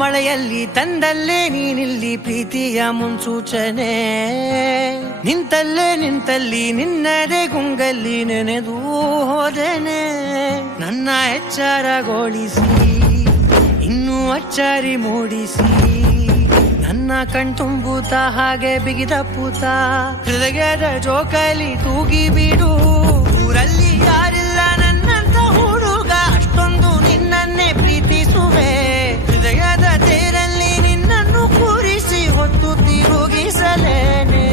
ಮಳೆಯಲ್ಲಿ ತಂದಲ್ಲೇ ನೀನಿಲ್ಲಿ ಪ್ರೀತಿಯ ಮುನ್ಸೂಚನೆ, ನಿಂತಲ್ಲೇ ನಿಂತಲ್ಲಿ ನಿನ್ನದೇ ಗುಂಗಲ್ಲಿ ನೆನೆದು ಹೋದೆನೆ. ನನ್ನ ಎಚ್ಚರಗೊಳಿಸಿ ಇನ್ನೂ ಅಚ್ಚರಿ ಮೂಡಿಸಿ, ನನ್ನ ಕಣ್ತುಂಬುತ್ತ ಹಾಗೆ ಬಿಗಿದ ಪೂತ ಹೃದಯದ ಜೋಕಾಲಿ ತೂಗಿ ಬಿಡು. ಊರಲ್ಲಿ ಯಾರಿಲ್ಲ ನನ್ನಂತ ಹುಡುಗ, ಅಷ್ಟೊಂದು ನಿನ್ನನ್ನೇ ಪ್ರೀತಿಸುವೆ. ಹೃದಯದ ತೇರಲ್ಲಿ ನಿನ್ನನ್ನು ಕೂರಿಸಿ ಹೊತ್ತು ತಿರುಗಿಸಲೇನೆ.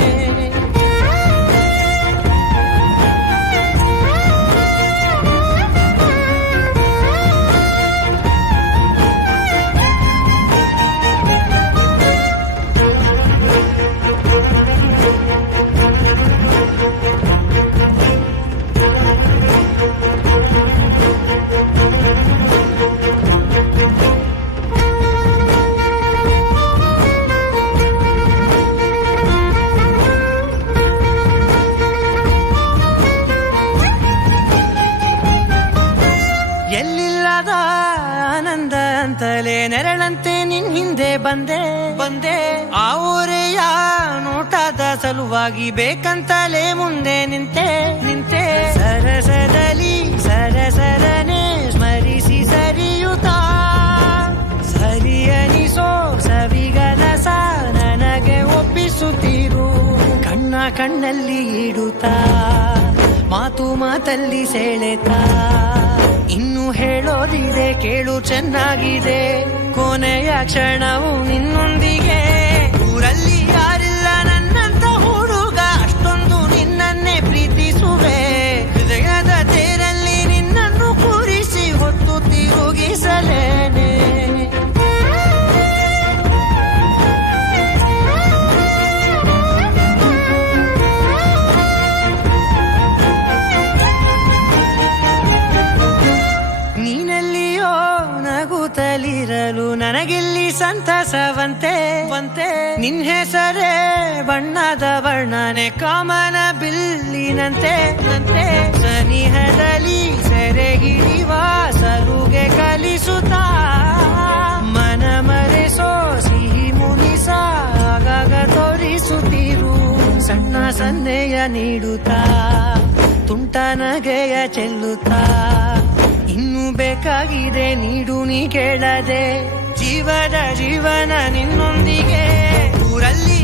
ಎಲ್ಲಿಲ್ಲದ ಆನಂದ ಅಂತಲೇ ನೆರಳಂತೆ ನಿನ್ ಹಿಂದೆ ಬಂದೆ. ಆ ಊರೆಯ ನೋಟದ ಸಲುವಾಗಿ ಬೇಕಂತಲೇ ಮುಂದೆ ನಿಂತೆ. ಸರಸದಲ್ಲಿ ಸರಸರನೆ ಸ್ಮರಿಸಿ ಸರಿಯುತ್ತಾ, ಸರಿಯನಿಸೋ ಸವಿಗನಸ ನನಗೆ ಒಪ್ಪಿಸುತ್ತೀರು. ಕಣ್ಣಲ್ಲಿ ಇಡುತ್ತಾ, ಮಾತಲ್ಲಿ ಸೆಳೆತಾ, ಇನ್ನು ಹೇಳೋದಿದೆ ಕೇಳು ಚೆನ್ನಾಗಿದೆ. ಕೊನೆಯ ಕ್ಷಣವು ನಿನ್ನೊಂದಿಗೆ. ಊರಲ್ಲಿ ಯಾರಿಲ್ಲ ನನ್ನಂತ ಹುಡುಗ, ಅಷ್ಟೊಂದು ನಿನ್ನನ್ನೇ ಪ್ರೀತಿಸುವೆ. ಹೃದಯದ ತೇರಲ್ಲಿ ನಿನ್ನನ್ನು ಕೂರಿಸಿ ಹೊತ್ತು ತಿರುಗಿಸಲೇನೆ. ನಗುತ್ತಲಿರಲು ನನಗಿಲ್ಲಿ ಸಂತಸವಂತೆ. ನಿನ್ ಹೆಸರೇ ಬಣ್ಣದ ವರ್ಣನೆ ಕಾಮನ ಬಿಲ್ಲಿನಂತೆ. ಸನಿಹದಲ್ಲಿ ಸೆರೆಗಿಳಿವ ಸಲುಗೆ ಕಲಿಸುತ್ತಾ, ಮನ ಮರೆಸೋ ಸಿಹಿ ಮುನಿಸ ಆಗಾಗ ತೋರಿಸುತ್ತಿರು. ಸಣ್ಣ ಸನ್ನೆಯ ನೀಡುತ್ತಾ, ತುಂಟ ನಗೆಯ ಚೆಲ್ಲುತ್ತಾ, ಇನ್ನು ಬೇಕಾಗಿದೆ ನೀಡು ನೀ ಕೇಳದೆ. ಜೀವನ ನಿನ್ನೊಂದಿಗೆ. ಊರಲ್ಲಿ